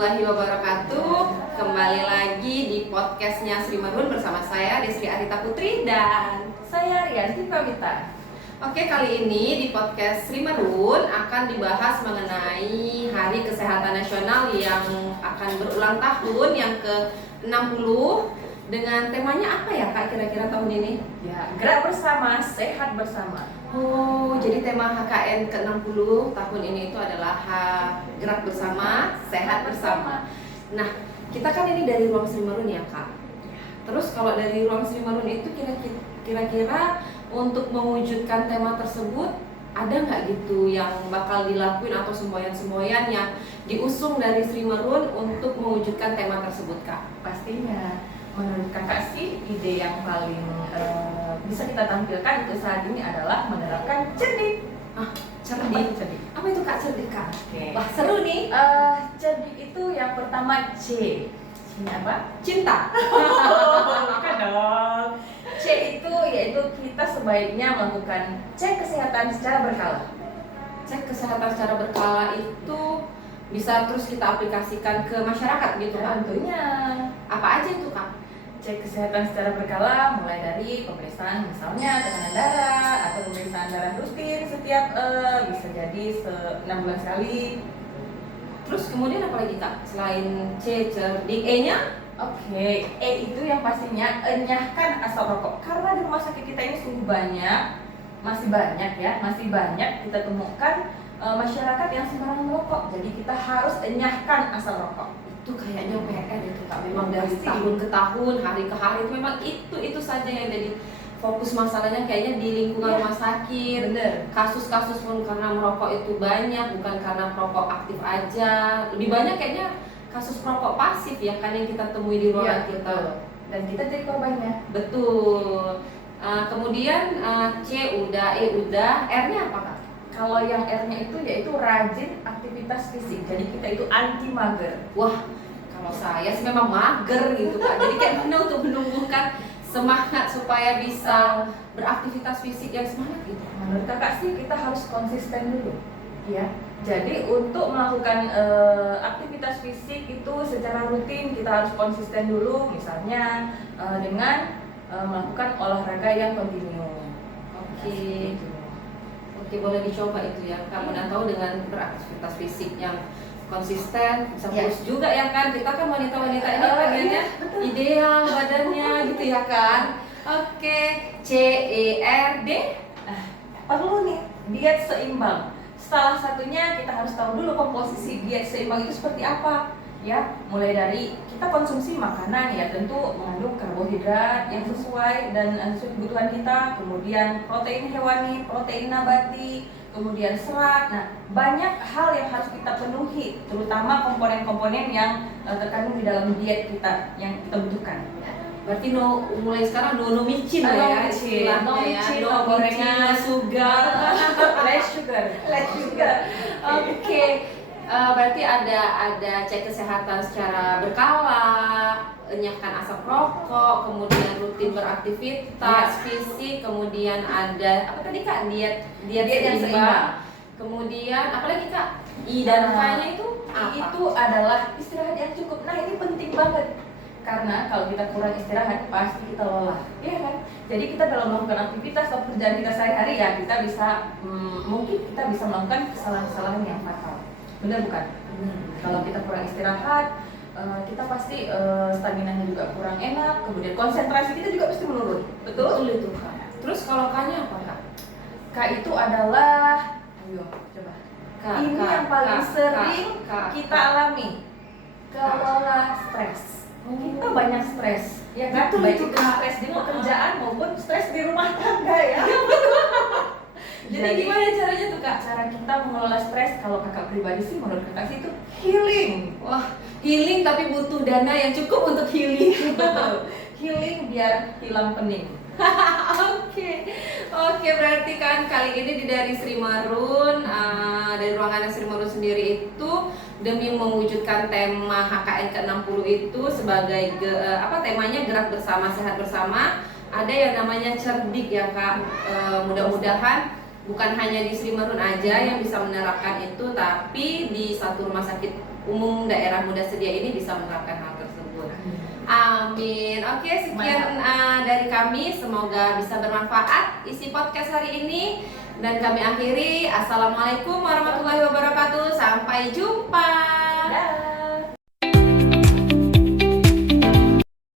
warahmatullahi wabarakatuh. Kembali lagi di podcastnya Sri Marun bersama saya Desri Arita Putri dan saya Rianti Pramita. Oke, kali ini di podcast Sri Marun akan dibahas mengenai Hari Kesehatan Nasional yang akan berulang tahun yang ke-60 dengan temanya apa ya Kak kira-kira tahun ini? Ya, gerak bersama, sehat bersama. Oh, jadi tema HKN ke-60 tahun ini itu adalah gerak bersama, sehat bersama. Nah, kita kan ini dari Ruang Sri Marun ya Kak. Terus kalau dari Ruang Sri Marun itu kira-kira untuk mewujudkan tema tersebut ada nggak gitu yang bakal dilakuin atau semboyan-semboyan yang diusung dari Sri Marun untuk mewujudkan tema tersebut Kak? Pastinya, menurut kakak sih ide yang paling bisa kita tampilkan untuk saat ini adalah menerapkan cerdik. Cerdik. Cerdik. Apa itu Kak cerdik Kak? Oke. Wah seru nih. Cerdik itu yang pertama C. C-nya apa? Cinta. Bukan dong. C itu yaitu kita sebaiknya melakukan cek kesehatan secara berkala. Cek kesehatan secara berkala itu bisa terus kita aplikasikan ke masyarakat gitu kan? Tentunya. Apa aja itu Kak? Cek kesehatan secara berkala mulai dari pemeriksaan misalnya tekanan darah atau pemeriksaan darah rutin setiap bisa jadi 6 bulan sekali. Terus kemudian apa lagi Kak? Selain C, cerdik, E-nya? Oke, E itu yang pastinya enyahkan asap rokok. Karena di rumah sakit kita ini sungguh banyak, masih banyak kita temukan masyarakat yang sembarangan merokok. Jadi kita harus enyahkan asap rokok. Itu kayaknya PR itu Kak. Memang dari Pasti. tahun ke tahun, hari ke hari itu memang itu saja yang jadi fokus masalahnya kayaknya di lingkungan rumah sakit. Bener. Kasus-kasus pun karena merokok itu banyak, bukan karena perokok aktif aja. Lebih banyak kayaknya kasus perokok pasif ya kan yang kita temui di ruangan kita. Betul. Dan kita jadi korbannya. Betul. Kemudian C udah, E udah, R-nya apa Kak? Kalau yang R-nya itu yaitu rajin aktivitas fisik. Jadi kita itu anti mager. Wah, kalau saya sih memang mager gitu Kak. Jadi kayak mana untuk menumbuhkan semangat supaya bisa beraktivitas fisik yang semangat gitu. Menurut kakak sih kita harus konsisten dulu, ya. Jadi untuk melakukan aktivitas fisik itu secara rutin kita harus konsisten dulu, misalnya dengan melakukan olahraga yang kontinu. Oke. Oke, boleh dicoba itu ya. Kamu udah tahu dengan beraktivitas fisik yang konsisten bisa Ya. kurus juga ya kan. Kita kan wanita-wanita ini pengennya betul. ideal badannya gitu ya kan. Oke, C E R D. Perlu nih diet seimbang. Salah satunya kita harus tahu dulu komposisi diet seimbang itu seperti apa, ya. Mulai dari kita konsumsi makanan ya tentu mengandung karbohidrat yang sesuai dan sesuai kebutuhan kita, kemudian protein hewani, protein nabati, kemudian serat. Nah, banyak hal yang harus kita penuhi, terutama komponen-komponen yang terkandung di dalam diet kita yang kita butuhkan. Berarti mulai sekarang no micin lah ya micin, istilahnya no ya. micin, No no gorengan, no sugar. less sugar. Oke. Berarti ada cek kesehatan secara berkala, enyahkan asap rokok, kemudian rutin beraktivitas fisik, kemudian ada apa tadi Kak? Diet yang seimbang. Kemudian apa lagi Kak? I dan K-nya itu apa? Itu adalah istirahat yang cukup. Nah, ini penting banget. Karena kalau kita kurang istirahat pasti kita lelah, ya kan? Jadi kita dalam melakukan aktivitas atau pekerjaan kita sehari-hari ya kita bisa mungkin kita bisa melakukan kesalahan-kesalahan yang fatal. Benar bukan? Kalau kita kurang istirahat, kita pasti stamina-nya juga kurang enak, kemudian konsentrasi kita juga pasti menurun. Betul itu Kak. Terus kalau K-nya apa Kak? K itu adalah, ayo coba. Ini yang paling sering kita alami, kelola stres. Kita banyak stres, ya kan? Betul, Baik itu, itu Kak. stres di pekerjaan maupun stres di rumah tangga ya. Jadi gimana caranya tuh Kak? Cara kita mengelola stres, kalau kakak pribadi sih menurut kakak sih itu healing. Wah, healing tapi butuh dana yang cukup untuk healing. Betul. Healing biar hilang pening. Oke, berarti kan kali ini dari Sri Marun, dari ruangan Sri Marun sendiri itu demi mewujudkan tema HKN ke-60 itu sebagai temanya gerak bersama, sehat bersama. Ada yang namanya cerdik ya Kak. Mudah-mudahan bukan hanya di Sri Marun aja yang bisa menerapkan itu, tapi di satu rumah sakit umum daerah Muda Sedia ini bisa menerapkan hal tersebut. Amin. Oke, sekian dari kami. Semoga bisa bermanfaat isi podcast hari ini. Dan kami akhiri. Assalamualaikum warahmatullahi wabarakatuh.